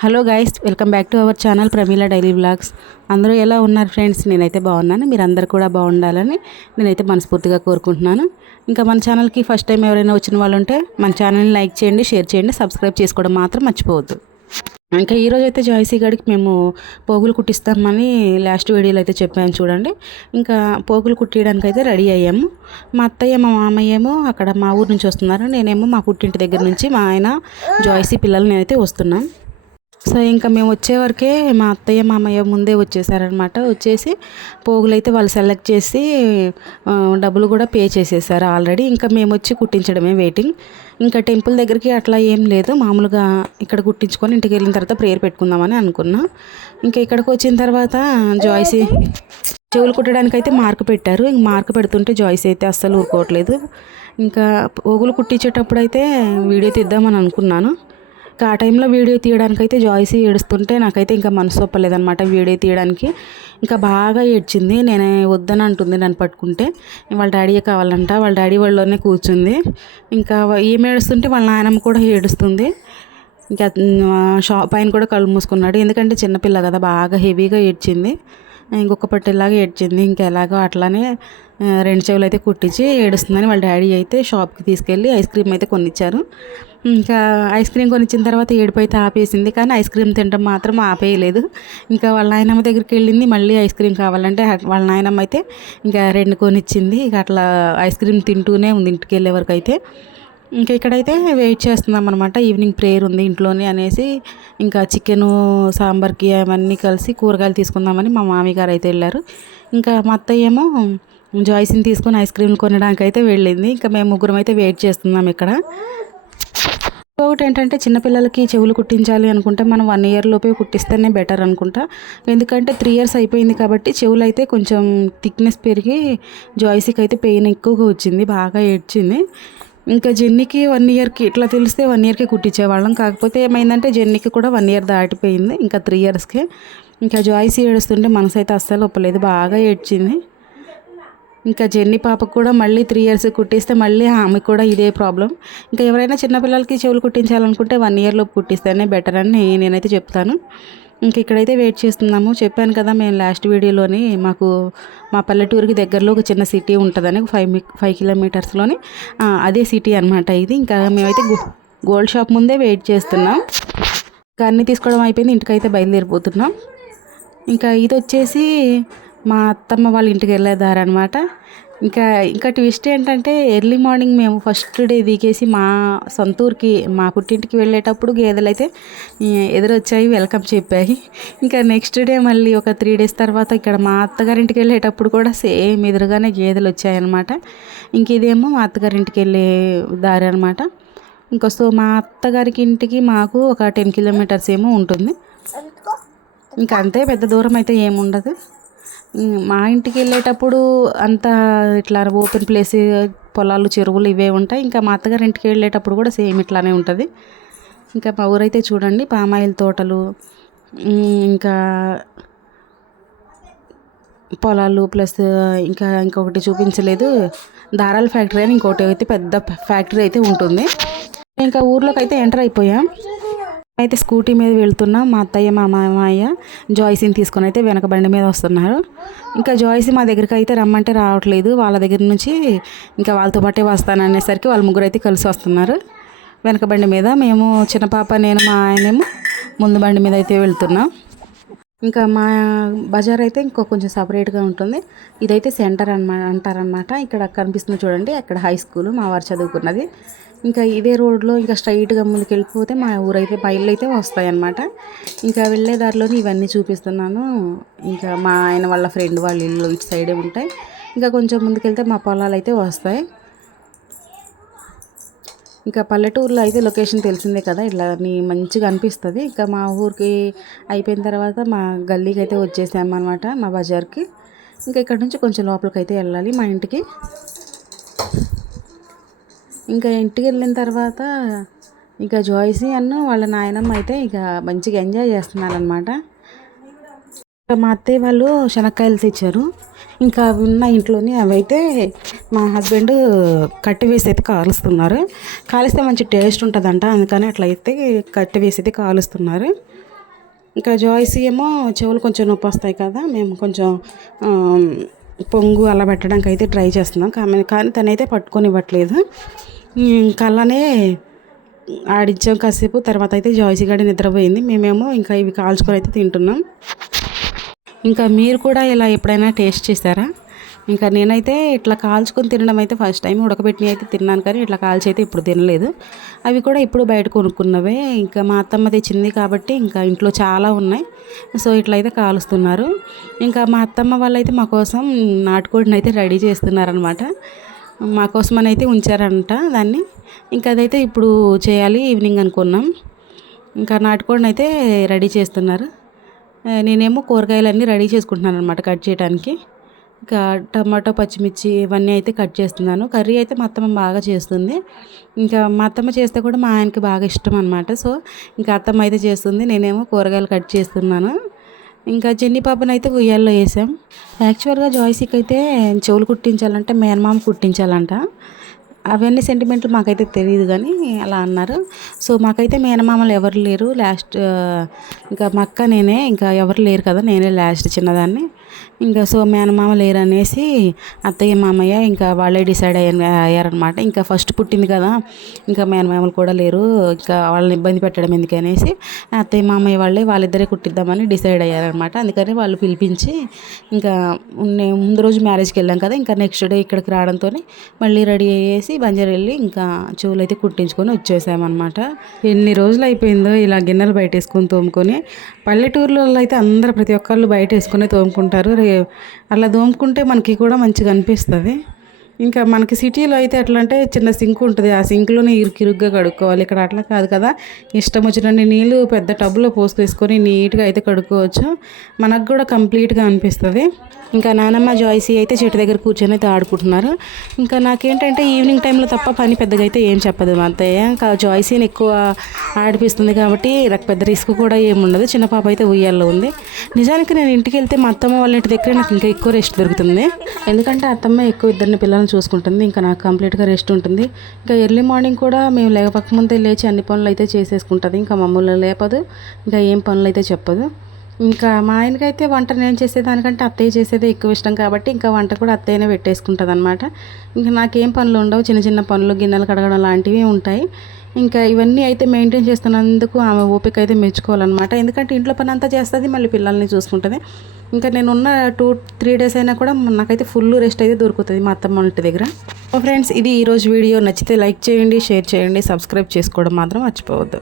Hello guys, welcome back to our channel Pramila daily vlogs. అందరూ ఎలా ఉన్నారు ఫ్రెండ్స్? నేనైతే బాగున్నాను. మీరు అందరు కూడా బాగుండాలని నేనైతే మనస్ఫూర్తిగా కోరుకుంటున్నాను. ఇంకా మన ఛానల్కి ఫస్ట్ టైం ఎవరైనా వచ్చిన వాళ్ళు ఉంటే మన ఛానల్ని లైక్ చేయండి, షేర్ చేయండి, సబ్స్క్రైబ్ చేసుకోవడం మాత్రం మర్చిపోవద్దు. ఇంకా ఈరోజు అయితే జాయ్సీ గడికి మేము పోగులు కుట్టిస్తామని లాస్ట్ వీడియోలో అయితే చెప్పాను చూడండి. ఇంకా పోగులు కుట్టియడానికి అయితే రెడీ అయ్యాము. మా అత్తయ్య మా మామయ్య ఏమో అక్కడ మా ఊరు నుంచి వస్తున్నారు, నేనేమో మా పుట్టింటి దగ్గర నుంచి మా ఆయన జాయ్సీ పిల్లలు నేనైతే వస్తున్నాం. సో ఇంకా మేము వచ్చేవరకే మా అత్తయ్య మామయ్య ముందే వచ్చేసారనమాట. వచ్చేసి పోగులు అయితే వాళ్ళు సెలెక్ట్ చేసి డబ్బులు కూడా పే చేసేసారు ఆల్రెడీ. ఇంకా మేము వచ్చి కుట్టించడమే వెయిటింగ్. ఇంకా టెంపుల్ దగ్గరికి అట్లా ఏం లేదు, మామూలుగా ఇక్కడ కుట్టించుకొని ఇంటికి వెళ్ళిన తర్వాత ప్రేయర్ పెట్టుకుందామని అనుకున్నాం. ఇంకా ఇక్కడికి వచ్చిన తర్వాత జాయ్సీ చెవులు కుట్టడానికి అయితే మార్క్ పెట్టారు. ఇంక మార్క్ పెడుతుంటే జాయ్సీ అయితే అస్సలు ఊరుకోవట్లేదు. ఇంకా పోగులు కుట్టించేటప్పుడు అయితే వీడియో తీద్దామని అనుకున్నాను. ఆ టైంలో వీడియో తీయడానికి అయితే జాయ్సీ ఏడుస్తుంటే నాకైతే ఇంకా మనసు ఒప్పలేదనమాట వీడియో తీయడానికి. ఇంకా బాగా ఏడ్చింది. నేను వద్దని అంటుంది నన్ను పట్టుకుంటే. వాళ్ళ డాడీయే కావాలంట. వాళ్ళ డాడీ వాళ్ళలోనే కూర్చుంది. ఇంకా ఏం ఏడుస్తుంటే వాళ్ళ నాయనమ్మ కూడా ఏడుస్తుంది. ఇంకా షాప్ ఆయన కూడా కళ్ళు మూసుకున్నాడు, ఎందుకంటే చిన్నపిల్ల కదా, బాగా హెవీగా ఏడ్చింది. ఇంకొక పట్టేలాగా ఏడ్చింది. ఇంకా ఎలాగో అట్లానే రెండు చెవులు అయితే కుట్టించి ఏడుస్తుందని వాళ్ళ డాడీ అయితే షాప్కి తీసుకెళ్ళి ఐస్ క్రీమ్ అయితే కొనిచ్చారు. ఇంకా ఐస్ క్రీమ్ కొనిచ్చిన తర్వాత ఏడుపు అయితే ఆపేసింది, కానీ ఐస్ క్రీమ్ తినడం మాత్రం ఆపేయలేదు. ఇంకా వాళ్ళ నాయనమ్మ దగ్గరికి వెళ్ళింది, మళ్ళీ ఐస్ క్రీమ్ కావాలంటే వాళ్ళ నాయనమ్మ అయితే ఇంకా రెండు కొనిచ్చింది. ఇక అట్లా ఐస్ క్రీమ్ తింటూనే ఉంది ఇంటికి వెళ్ళే వరకు అయితే. ఇంకా ఇక్కడైతే వెయిట్ చేస్తున్నాం అనమాట. ఈవినింగ్ ప్రేయర్ ఉంది ఇంట్లోనే అనేసి ఇంకా చికెను సాంబార్కి అవన్నీ కలిసి కూరగాయలు తీసుకుందామని మా మామయ్య గారు అయితే వెళ్ళారు. ఇంకా మా అత్తయ్య ఏమో జాయ్సీని తీసుకొని ఐస్ క్రీమ్లు కొనడానికి అయితే వెళ్ళింది. ఇంకా మేము ముగ్గురం అయితే వెయిట్ చేస్తున్నాం ఇక్కడ. ఇంకొకటి ఏంటంటే చిన్నపిల్లలకి చెవులు కుట్టించాలి అనుకుంటే మనం 1 ఇయర్ లోపే కుట్టిస్తేనే బెటర్ అనుకుంటా. ఎందుకంటే 3 ఇయర్స్ అయిపోయింది కాబట్టి చెవులు అయితే కొంచెం థిక్నెస్ పెరిగి జాయ్సీకి అయితే పెయిన్ ఎక్కువగా వచ్చింది, బాగా ఏడ్చింది. ఇంకా జెన్నీకి 1 ఇయర్కి ఇట్లా తెలిస్తే 1 ఇయర్కి కుట్టించేవాళ్ళం. కాకపోతే ఏమైందంటే జెన్నీకి కూడా 1 ఇయర్ దాటిపోయింది, ఇంకా 3 ఇయర్స్కే. ఇంకా జాయ్సీ ఏడుస్తుంటే మనసు అయితే అస్సలు ఒప్పలేదు, బాగా ఏడ్చింది. ఇంకా జెన్నీ పాపకు కూడా మళ్ళీ 3 ఇయర్స్ కుట్టిస్తే మళ్ళీ ఆమెకు కూడా ఇదే ప్రాబ్లం. ఇంకా ఎవరైనా చిన్నపిల్లలకి చెవులు కుట్టించాలనుకుంటే 1 ఇయర్ లోపు కుట్టిస్తేనే బెటర్ అని నేనైతే చెప్తాను. ఇంక ఇక్కడైతే వెయిట్ చేస్తున్నాము. చెప్పాను కదా మేము లాస్ట్ వీడియోలోని మాకు మా పల్లెటూరుకి దగ్గరలో ఒక చిన్న సిటీ ఉంటుందని, 5 కిలోమీటర్స్లోని అదే సిటీ అనమాట ఇది. ఇంకా మేమైతే గోల్డ్ షాప్ ముందే వెయిట్ చేస్తున్నాం. ఇంకా అన్నీ తీసుకోవడం అయిపోయింది, ఇంటికైతే బయలుదేరిపోతున్నాం. ఇంకా ఇది వచ్చేసి మా అత్తమ్మ వాళ్ళ ఇంటికి వెళ్ళేదారనమాట. ఇంకా ట్విస్ట్ ఏంటంటే ఎర్లీ మార్నింగ్ మేము ఫస్ట్ డే దిగేసి మా సొంతూరుకి మా పుట్టింటికి వెళ్ళేటప్పుడు గేదెలు అయితే ఎదురొచ్చాయి, వెల్కమ్ చెప్పాయి. ఇంకా నెక్స్ట్ డే మళ్ళీ ఒక 3 డేస్ తర్వాత ఇక్కడ మా అత్తగారింటికి వెళ్ళేటప్పుడు కూడా సేమ్ ఎదురుగానే గేదెలు వచ్చాయన్నమాట. ఇంక ఇదేమో మా అత్తగారింటికి వెళ్ళే దారి అనమాట. ఇంకా సో మా అత్తగారికి ఇంటికి మాకు ఒక 10 కిలోమీటర్స్ ఏమో ఉంటుంది. ఇంకా అంతే, పెద్ద దూరం అయితే ఏముండదు. మా ఇంటికి వెళ్ళేటప్పుడు అంతా ఇట్లా ఓపెన్ ప్లేస్, పొలాలు, చెరువులు ఇవే ఉంటాయి. ఇంకా మా అత్తగారి ఇంటికి వెళ్ళేటప్పుడు కూడా సేమ్ ఇట్లానే ఉంటుంది. ఇంకా మా ఊరైతే చూడండి, పామాయిల్ తోటలు, ఇంకా పొలాలు, ప్లస్ ఇంకొకటి చూపించలేదు, దారాల ఫ్యాక్టరీ అని ఇంకోటి అయితే పెద్ద ఫ్యాక్టరీ అయితే ఉంటుంది. ఇంకా ఊర్లోకి అయితే ఎంటర్ అయిపోయాం. అయితే స్కూటీ మీద వెళ్తున్నాం. మా అత్తయ్య మా మామయ్య జాయ్సీని తీసుకొని అయితే వెనక బండి మీద వస్తున్నారు. ఇంకా జాయ్సీ మా దగ్గరికి అయితే రమ్మంటే రావట్లేదు. వాళ్ళ దగ్గర నుంచి ఇంకా వాళ్ళతో పాటే వస్తాననేసరికి వాళ్ళ ముగ్గురు అయితే కలిసి వస్తున్నారు వెనక బండి మీద. మేము చిన్న పాప, నేను, మా ఆయనేమో ముందు బండి మీద అయితే వెళ్తున్నాం. ఇంకా మా బజార్ అయితే కొంచెం సపరేట్గా ఉంటుంది. ఇదైతే సెంటర్ అంటారనమాట. ఇక్కడ కనిపిస్తుంది చూడండి, అక్కడ హై స్కూల్ మా వారు చదువుకున్నది. ఇంకా ఇదే రోడ్లో ఇంకా స్ట్రైట్గా ముందుకు వెళ్ళిపోతే మా ఊరైతే మా ఇల్లు అయితే వస్తాయన్నమాట. ఇంకా వెళ్ళే దారిలోని ఇవన్నీ చూపిస్తున్నాను. ఇంకా మా ఆయన వాళ్ళ ఫ్రెండ్ వాళ్ళ ఇల్లు ఇటు సైడే ఉంటాయి. ఇంకా కొంచెం ముందుకెళ్తే మా పొలాలు అయితే వస్తాయి. ఇంకా పల్లెటూరులో అయితే లొకేషన్ తెలిసిందే కదా, ఇట్లా మంచిగా అనిపిస్తుంది. ఇంకా మా ఊరికి అయిపోయిన తర్వాత మా గల్లీకి అయితే వచ్చేసామన్నమాట, మా బజార్కి. ఇంకా ఇక్కడ నుంచి కొంచెం లోపలికి అయితే వెళ్ళాలి మా ఇంటికి. ఇంకా ఇంటికి వెళ్ళిన తర్వాత ఇంకా జాయ్సీ వాళ్ళ నాయనమ్మ అయితే ఇక మంచిగా ఎంజాయ్ చేస్తున్నారనమాట. మా అత్తయ్య వాళ్ళు శనక్కాయలు తెచ్చారు. ఇంకా అవి ఉన్న ఇంట్లోని అవైతే మా హస్బెండ్ కట్టి వేసి అయితే కాలుస్తున్నారు. కాలిస్తే మంచి టేస్ట్ ఉంటుందంట, అందుకని అట్లయితే కట్టి వేసి అయితే కాలుస్తున్నారు. ఇంకా జాయ్సీ ఏమో చెవులు కొంచెం నొప్పి వస్తాయి కదా, మేము కొంచెం పొంగు అలా పెట్టడానికి అయితే ట్రై చేస్తున్నాం. కానీ తనైతే పట్టుకొని ఇవ్వట్లేదు. ఇంకా అలానే ఆడించాం కాసేపు. తర్వాత అయితే జాయ్సీ గడి నిద్రపోయింది. మేమేమో ఇంకా ఇవి కాల్చుకొని అయితే తింటున్నాం. ఇంకా మీరు కూడా ఇలా ఎప్పుడైనా టేస్ట్ చేశారా? ఇంకా నేనైతే ఇట్లా కాల్చుకొని తినడం అయితే ఫస్ట్ టైం. ఉడకబెట్టినవి అయితే తిన్నాను కానీ ఇట్లా కాల్చి అయితే ఇప్పుడు తినలేదు. అవి కూడా ఇప్పుడు బయట కొనుక్కున్నవే. ఇంకా మా అత్తమ్మ తెచ్చింది కాబట్టి ఇంకా ఇంట్లో చాలా ఉన్నాయి. సో ఇట్లా అయితే కాలుస్తున్నారు. ఇంకా మా అత్తమ్మ వాళ్ళైతే మా కోసం నాటుకోడిని అయితే రెడీ చేస్తున్నారనమాట. మా కోసం అని అయితే ఉంచారంట దాన్ని. ఇంకా అదైతే ఇప్పుడు చేయాలి ఈవినింగ్ అనుకున్నాం. ఇంకా నాటుకోడిని అయితే రెడీ చేస్తున్నారు. నేనేమో కూరగాయలన్నీ రెడీ చేసుకుంటున్నాను అనమాట కట్ చేయడానికి. ఇంకా టమాటో, పచ్చిమిర్చి ఇవన్నీ అయితే కట్ చేస్తున్నాను. కర్రీ అయితే మా అత్తమ్మ బాగా చేస్తుంది. ఇంకా మా అత్తమ్మ చేస్తే కూడా మా ఆయనకి బాగా ఇష్టం అనమాట. సో ఇంకా అత్తమ్మ అయితే చేస్తుంది, నేనేమో కూరగాయలు కట్ చేస్తున్నాను. ఇంకా చిన్ని పాపను అయితే ఉయ్యాల్లో వేసాం. యాక్చువల్గా జాయ్సీకి అయితే చెవులు కుట్టించాలంటే మేనమామ కుట్టించాలంట. అవన్నీ సెంటిమెంట్లు మాకైతే తెలియదు కానీ అలా అన్నారు. సో మాకైతే మేనమామలు ఎవరు లేరు. లాస్ట్ ఇంకా మా అక్క నేనే, ఇంకా ఎవరు లేరు కదా, నేనే లాస్ట్ చిన్నదాన్ని. ఇంకా సో మేనమామ లేరు అనేసి అత్తయ్య మామయ్య ఇంకా వాళ్ళే డిసైడ్ అయ్యారనమాట. ఇంకా ఫస్ట్ పుట్టింది కదా, ఇంకా మేనమామలు కూడా లేరు, ఇంకా వాళ్ళని ఇబ్బంది పెట్టడం ఎందుకనేసి అత్తయ్య మామయ్య వాళ్ళిద్దరే కుట్టిద్దామని డిసైడ్ అయ్యారనమాట. అందుకని వాళ్ళు పిలిపించి ఇంకా ముందు రోజు మ్యారేజ్కి వెళ్ళాం కదా, ఇంకా నెక్స్ట్ డే ఇక్కడికి రావడంతో మళ్ళీ రెడీ అయ్యేసి బంజారా వెళ్ళి ఇంకా చెవులు అయితే కుట్టించుకొని వచ్చేసామన్నమాట. ఎన్ని రోజులు అయిపోయిందో ఇలా గిన్నెలు బయట వేసుకొని తోముకొని. పల్లెటూరులలో అయితే అందరూ ప్రతి ఒక్కళ్ళు బయట వేసుకునే తోముకుంటారు. అలా తోముకుంటే మనకి కూడా మంచిగా అనిపిస్తుంది. ఇంకా మనకి సిటీలో అయితే ఎట్లా అంటే చిన్న సింక్ ఉంటుంది, ఆ సింక్లోనే ఇరుగ్గా కడుక్కోవాలి. ఇక్కడ అట్లా కాదు కదా, ఇష్టం వచ్చినన్ని నీళ్ళు పెద్ద టబ్లో పోసుకొని నీట్గా అయితే కడుక్కోవచ్చు. మనకు కూడా కంప్లీట్గా అనిపిస్తుంది. ఇంకా నానమ్మ జాయ్సీ అయితే చెట్టు దగ్గర కూర్చొని అయితే ఆడుకుంటున్నారు. ఇంకా నాకేంటంటే ఈవినింగ్ టైంలో తప్ప పని పెద్దగా అయితే ఏం చెప్పదు మా అత్తయ్య. ఇంకా జాయ్సీని ఎక్కువ ఆడిపిస్తుంది కాబట్టి నాకు పెద్ద రిస్క్ కూడా ఏముండదు. చిన్న పాప అయితే ఉయ్యాల్లో ఉంది. నిజానికి నేను ఇంటికి వెళ్తే మా అత్తమ్మ వాళ్ళ ఇంటి దగ్గర నాకు ఇంకా ఎక్కువ రెస్ట్ దొరుకుతుంది. ఎందుకంటే అత్తమ్మ ఎక్కువ ఇద్దరిని పిల్లల్ని చూసుకుంటుంది, ఇంకా నాకు కంప్లీట్గా రెస్ట్ ఉంటుంది. ఇంకా ఎర్లీ మార్నింగ్ కూడా మేము లేకపోకముందే లేచి అన్ని పనులు అయితే చేసేసుకుంటుంది. ఇంకా మమ్మల్ని లేపదు, ఇంకా ఏం పనులు అయితే చెప్పదు. ఇంకా మా ఆయనకైతే వంట నేను చేసేదానికంటే అత్తయ్య చేసేదే ఎక్కువ ఇష్టం కాబట్టి ఇంకా వంట కూడా అత్తయ్యనే పెట్టేసుకుంటుంది అనమాట. ఇంకా నాకేం పనులు ఉండవు, చిన్న చిన్న పనులు గిన్నెలు కడగడం లాంటివి ఉంటాయి. ఇంకా ఇవన్నీ అయితే మెయింటైన్ చేస్తున్నందుకు ఆమె ఓపిక అయితే మెచ్చుకోవాలన్నమాట. ఎందుకంటే ఇంట్లో పని అంతా చేస్తుంది, మళ్ళీ పిల్లల్ని చూసుకుంటుంది. ఇంకా నేను ఉన్న 2-3 డేస్ అయినా కూడా నాకైతే ఫుల్ రెస్ట్ అయితే దొరుకుతుంది మా అత్తమ్మ ఇంటి దగ్గర. ఫ్రెండ్స్, ఇది ఈరోజు వీడియో. నచ్చితే లైక్ చేయండి, షేర్ చేయండి, సబ్స్క్రైబ్ చేసుకోవడం మాత్రం మర్చిపోవద్దు.